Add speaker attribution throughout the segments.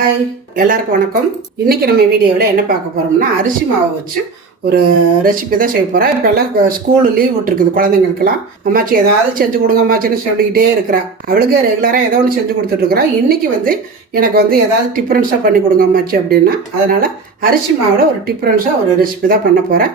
Speaker 1: Hi எல்லாருக்கும் வணக்கம். இன்றைக்கி நம்ம வீடியோவில் என்ன பார்க்க போகிறோம்னா அரிசி மாவை வச்சு ஒரு ரெசிபி தான் செய்ய போகிறேன் இப்போல்லாம் ஸ்கூல் லீவ் விட்டுருக்குது குழந்தைங்களுக்கெல்லாம். அம்மாச்சி ஏதாவது செஞ்சு கொடுங்க அம்மாச்சின்னு சொல்லிக்கிட்டே இருக்கிறா. அவளுக்கு ரெகுலராக ஏதோ ஒன்று செஞ்சு கொடுத்துட்ருக்குறா இன்றைக்கி வந்து எனக்கு வந்து ஏதாவது டிஃப்ரென்ஸாக பண்ணி கொடுங்க அம்மாச்சி அப்படின்னா அதனால் அரிசி மாவில் ஒரு டிஃப்ரென்ஸாக ஒரு ரெசிபி தான் பண்ண போகிறேன்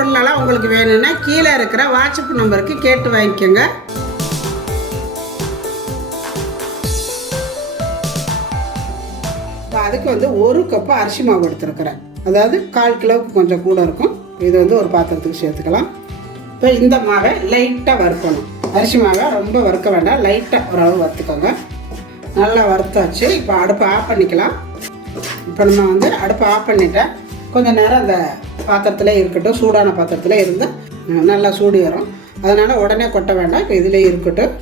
Speaker 1: பொருளெல்லாம் உங்களுக்கு வேணும்னா கீழே இருக்கிற வாட்ஸ்அப் நம்பருக்கு கேட்டு வாங்கிக்கோங்க. இப்போ அதுக்கு வந்து ஒரு கப்பு அரிசி மாவு எடுத்துருக்குறேன். அதாவது கால் கிலோவுக்கு கொஞ்சம் கூட இருக்கும். இது வந்து ஒரு பாத்திரத்துக்கு சேர்த்துக்கலாம். இப்போ இந்த மாவை லைட்டாக வறுக்கணும். அரிசி மாவை ரொம்ப வறுக்க வேண்டாம். லைட்டாக ஓரளவு வறுத்துக்கோங்க. நல்லா வறுத்தாச்சு. இப்போ அடுப்பை ஆஃப் பண்ணிக்கலாம். இப்போ நம்ம வந்து அடுப்பை ஆஃப் பண்ணிவிட்டேன் கொஞ்சம் நேரம் அந்த பாத்திரத்தில் இருக்கட்டும் சூடான பாத்திரத்தில் இருந்து நல்லா சூடு வரும் அதனால் உடனே கொட்ட வேண்டாம் இப்போ இதிலே இருக்கட்டும்.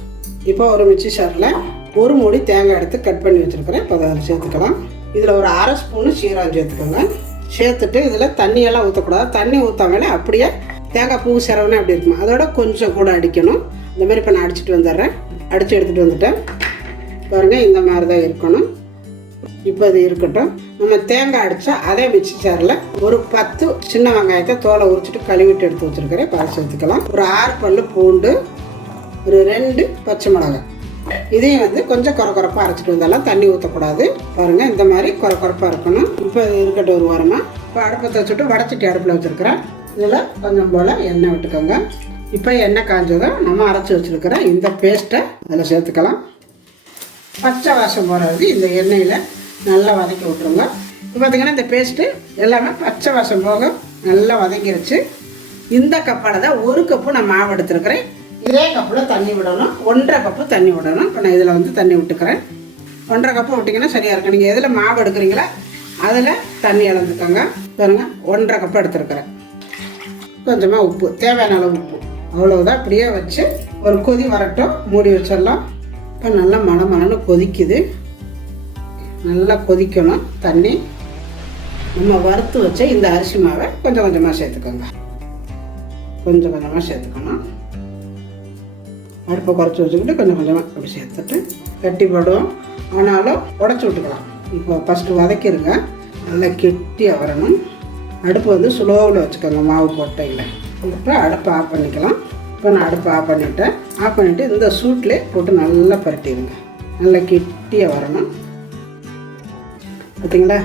Speaker 1: இப்போ ஒரு மிக்சி ஷாரில் ஒரு மூடி தேங்காய் எடுத்து கட் பண்ணி வச்சுருக்கிறேன். இப்போ அதை சேர்த்துக்கலாம். இதில் ஒரு அரை ஸ்பூனு சீரகம் சேர்த்துக்கோங்க. சேர்த்துட்டு இதில் தண்ணியெல்லாம் ஊற்றக்கூடாது தண்ணி ஊற்றாமலே அப்படியே தேங்காய் பூ சிரவனே அப்படி இருக்கும்? அதோட கொஞ்சம் கூட அடிக்கணும். இந்த மாதிரி இப்போ நான் அடிச்சிட்டு வந்துடுறேன். அடித்து எடுத்துகிட்டு வந்துட்டேன். பாருங்கள் இந்த மாதிரி தான் இருக்கணும். இப்போ இது இருக்கட்டும். நம்ம தேங்காய் அடித்தா அதே மிக்சி சாரில் ஒரு பத்து சின்ன வெங்காயத்தை தோலை உரிச்சிட்டு கழுவிட்டு எடுத்து வச்சுருக்கிறேன். பழம் சேர்த்துக்கலாம் ஒரு ஆறு பல்லு பூண்டு ஒரு ரெண்டு பச்சை மிளகாய். இதையும் வந்து கொஞ்சம் குறை குறைப்பாக அரைச்சிட்டு வந்தாலும் தண்ணி ஊற்றக்கூடாது பாருங்கள் இந்த மாதிரி குறை குறைப்பாக இருக்கணும். இப்போ அது இருக்கட்டும் ஒரு வாரமாக இப்போ அடுப்பத்தை வச்சுட்டு வடச்சிட்டு அடுப்பில் வச்சுருக்கிறேன். இதில் கொஞ்சம் போல் எண்ணெய் விட்டுக்கோங்க. இப்போ எண்ணெய் காஞ்சதும் நம்ம அரைச்சி வச்சுருக்கிற இந்த பேஸ்ட்டை அதில் சேர்த்துக்கலாம். பச்சை வாசம் போகிறது இந்த எண்ணெயில் நல்லா வதக்கி விட்ருங்க இப்போ பார்த்தீங்கன்னா இந்த பேஸ்ட்டு எல்லாமே பச்சை வாசம் போக நல்லா வதங்கிருச்சு. இந்த கப்பால் தான் ஒரு கப்பு நான் மாவு எடுத்துருக்கிறேன். இதே கப்பில் தண்ணி விடணும். ஒன்றரை கப்பு தண்ணி விடணும். இப்போ நான் இதில் வந்து தண்ணி விட்டுக்கிறேன். ஒன்றரை கப்பு விட்டிங்கன்னா சரியாக இருக்கும். நீங்கள் எதில் மாவு எடுக்கிறீங்களா அதில் தண்ணி இழந்துக்கோங்க பாருங்க ஒன்றரை கப்பு எடுத்துருக்குறேன். கொஞ்சமாக உப்பு. தேவையான அளவு உப்பு. அவ்வளோதான் அப்படியே வச்சு ஒரு கொதி வரட்டும். மூடி வச்சிடலாம். இப்போ நல்லா மணமணன்னு கொதிக்குது. நல்லா கொதிக்கணும் தண்ணி. நம்ம வறுத்து வச்ச இந்த அரிசி மாவை கொஞ்சம் கொஞ்சமாக சேர்த்துக்கோங்க. கொஞ்சம் கொஞ்சமாக சேர்த்துக்கணும். அடுப்பை குறைச்சி வச்சுக்கிட்டு கொஞ்சம் கொஞ்சமாக அப்படி சேர்த்துட்டு கட்டி போடும் ஆனாலும் உடச்சி விட்டுக்கலாம். இப்போ ஃபஸ்ட்டு வதக்கிடுங்க நல்லா கெட்டியாக வரணும். அடுப்பு வந்து ஸ்லோவில் வச்சுக்கோங்க மாவு போட்டையில். இப்போ அடுப்பை ஆஃப் பண்ணிக்கலாம். இப்போ நான் அடுப்பை ஆஃப் பண்ணிவிட்டேன் ஆஃப் பண்ணிவிட்டு இந்த சூட்டில் போட்டு நல்லா பரட்டிடுங்க. நல்லா கெட்டியாக வரணும். பார்த்தீங்களா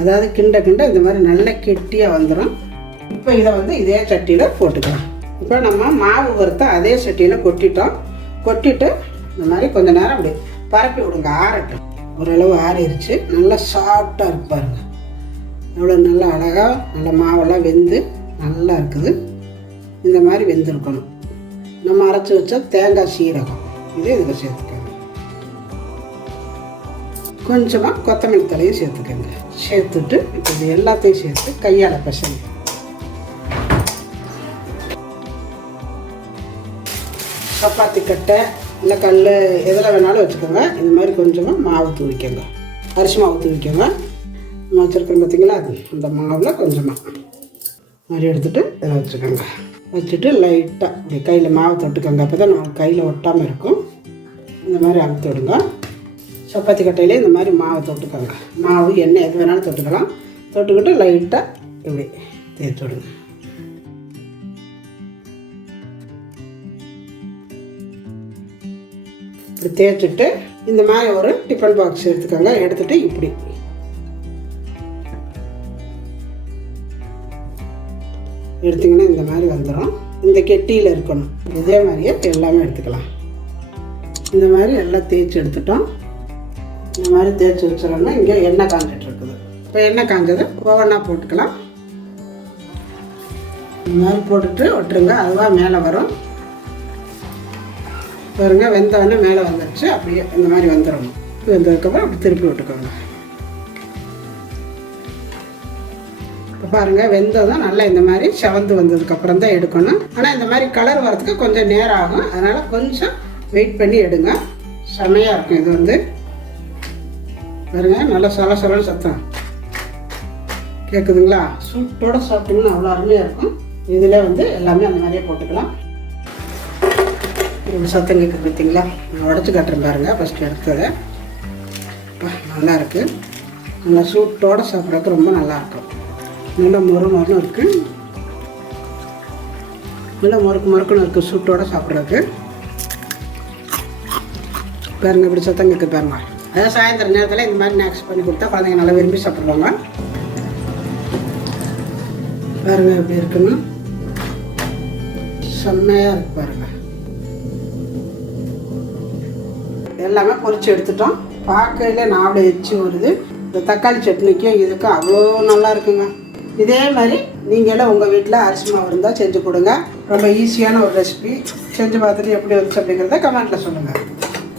Speaker 1: அதாவது கிண்ட கிண்ட இந்த மாதிரி நல்ல கெட்டியாக வந்துடும் இப்போ இதை வந்து இதே சட்டியில் போட்டுக்கலாம். இப்போ நம்ம மாவு வறுத்த அதே சட்டியில் கொட்டிட்டோம். கொட்டிட்டு இந்த மாதிரி கொஞ்ச நேரம் அப்படி பரப்பி விடுங்க. ஆறட்டும். ஓரளவு ஆறிடுச்சு நல்லா சாஃப்டாக இருக்கு பாருங்க. எவ்வளோ நல்லா அழகாக நல்ல மாவெல்லாம் வெந்து நல்லா இருக்குது. இந்த மாதிரி வெந்திருக்கணும். நம்ம அரைச்சி வச்ச தேங்காய் சீரகம். இது இதில் சேர்த்துக்கோங்க. கொஞ்சமாக கொத்தமல்லி தலையும் சேர்த்துக்கோங்க. சேர்த்துட்டு இப்போ இது எல்லாத்தையும் சேர்த்து கையால் பசங்க. சப்பாத்தி கட்டை இல்லை கல் எதில் வேணாலும் வச்சுக்கோங்க. இந்த மாதிரி கொஞ்சமாக மாவு தூவிக்கோங்க. அரிசி மாவு தூவிக்கோங்க. நம்ம வச்சுருக்கோம் பார்த்தீங்களா அது அந்த மாவில் கொஞ்சமாக மாதிரி எடுத்துகிட்டு இதை வச்சுக்கோங்க. வச்சுட்டு லைட்டாக இப்படி கையில் மாவு தொட்டுக்கோங்க. அப்போ தான் நம்ம கையில் ஒட்டாமல் இருக்கும். இந்த மாதிரி அமுத்து விடுங்க. சப்பாத்தி கட்டையிலே இந்த மாதிரி மாவை தொட்டுக்கோங்க. மாவு எண்ணெய் எது வேணாலும் தொட்டுக்கலாம். தொட்டுக்கிட்டு லைட்டாக இப்படி தேய்த்து விடுங்க. இப்படி தேய்ச்சிட்டு இந்த மாதிரி ஒரு டிஃபன் பாக்ஸ் எடுத்துக்கோங்க. எடுத்துகிட்டு இப்படி எடுத்திங்கன்னா இந்த மாதிரி வந்துடும் இந்த கெட்டியில் இருக்கணும். இதே மாதிரியே எல்லாமே எடுத்துக்கலாம். இந்த மாதிரி எல்லாம் தேய்ச்சி எடுத்துட்டோம். இந்த மாதிரி தேய்ச்சி வச்சிடோம்னா இங்கே எண்ணெய் காஞ்சிட்டு இருக்குது. இப்போ எண்ணெய் காஞ்சது ஒவ்வொன்றா போட்டுக்கலாம். இந்த மாதிரி போட்டுட்டு விட்டுருங்க அதுவாக மேலே வரும். பாருங்க வெந்தவொடனே மேலே வந்துடுச்சு அப்படியே இந்த மாதிரி வந்துடணும் வெந்ததுக்கப்புறம் அப்படி திருப்பி விட்டுக்கோங்க. பாருங்கள் வெந்ததும் நல்லா இந்த மாதிரி செவந்து வந்ததுக்கப்புறம் தான் எடுக்கணும். ஆனால் இந்த மாதிரி கலர் வரதுக்கு கொஞ்சம் நேரம் ஆகும். அதனால் கொஞ்சம் வெயிட் பண்ணி எடுங்க. செமையாக இருக்கும் இது வந்து. பாருங்க நல்லா சொல சொலன்னு சத்தம். கேட்குதுங்களா சூட்டோட சாப்பிட்டீங்கன்னா அவ்வளோ அருமையாக இருக்கும். இதில் வந்து எல்லாமே அந்த மாதிரியே போட்டுக்கலாம். இது சத்தம் கேட்குது பார்த்தீங்களா நான் உடச்சி காட்டுறேன் பாருங்கள் ஃபஸ்ட்டு எடுத்ததை. நல்லா இருக்குது நல்லா சூட்டோட சாப்பிட்றதுக்கு ரொம்ப நல்லாயிருக்கும் நல்லா மொறு மொறுன்னு இருக்குது நல்லா மறுக்கு மறுக்கணும் இருக்குது சூட்டோட சாப்பிட்றதுக்கு பாருங்க இப்படி சத்தம் கேட்குது பாருங்க. அதான் சாயந்தர நேரத்தில் இந்த மாதிரி ஸ்நாக்ஸ் பண்ணி கொடுத்தா குழந்தைங்க நல்லா விரும்பி சாப்பிடுவாங்க. பாருங்க எப்படி இருக்குன்னு. செம்மையாக இருக்கு பாருங்க. எல்லாமே பொறிச்சு எடுத்துட்டோம். பார்க்கையில நாவட எச்சு வருது. இந்த தக்காளி சட்னிக்கும் இதுக்கும் அவ்வளோ நல்லா இருக்குங்க. இதே மாதிரி நீங்களும் உங்கள் வீட்டில் அரிசி மாவு இருந்தால் செஞ்சு கொடுங்க. ரொம்ப ஈஸியான ஒரு ரெசிபி செஞ்சு பார்த்துட்டு எப்படி வந்துச்சு அப்படிங்கிறத கமெண்ட்டில் சொல்லுங்கள்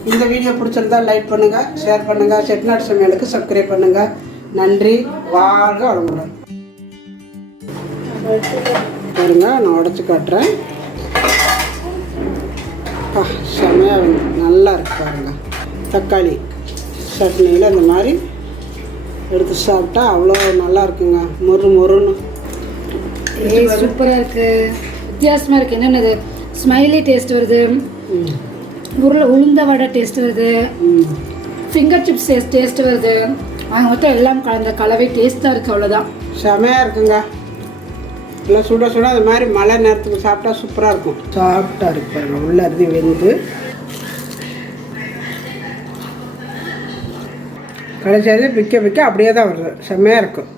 Speaker 1: இந்த வீடியோ பிடிச்சிருந்தா லைக் பண்ணுங்கள் ஷேர் பண்ணுங்கள் செட்நாட் சமையலுக்கு சப்ஸ்கிரைப் பண்ணுங்கள் நன்றி வாழ்க வளமுடன். பாருங்க நான் உடச்சி காட்டுறேன். ஆ, செமையா நல்லா இருக்கு பாருங்கள் தக்காளி சட்னியில் இந்த மாதிரி எடுத்து சாப்பிட்டா அவ்வளோ நல்லா இருக்குங்க. மொறு மொறுன்னு.
Speaker 2: ஏய் சூப்பராக இருக்கு. வித்தியாசமாக இருக்கு. என்னென்னது ஸ்மைலி டேஸ்ட் வருது.
Speaker 1: ம்.
Speaker 2: உருளை உளுந்த வடை டேஸ்ட் வருது.
Speaker 1: ம்.
Speaker 2: ஃபிங்கர் சிப்ஸ் டேஸ்ட் வருது. அவங்க மொத்தம் எல்லாம் கலந்த கலவை டேஸ்ட்டாக இருக்குது அவ்வளோதான்
Speaker 1: செமையாக இருக்குங்க. நல்லா சுட சுட அது மாதிரி மழை நேரத்துக்கு சாப்பிட்டா சூப்பராக இருக்கும். சாப்பிட்டா இருக்கு பாருங்க. உள்ள இருந்து வெந்து கடைசியாது விற்க விற்க அப்படியே தான் வருது. செம்மையாக இருக்கும்.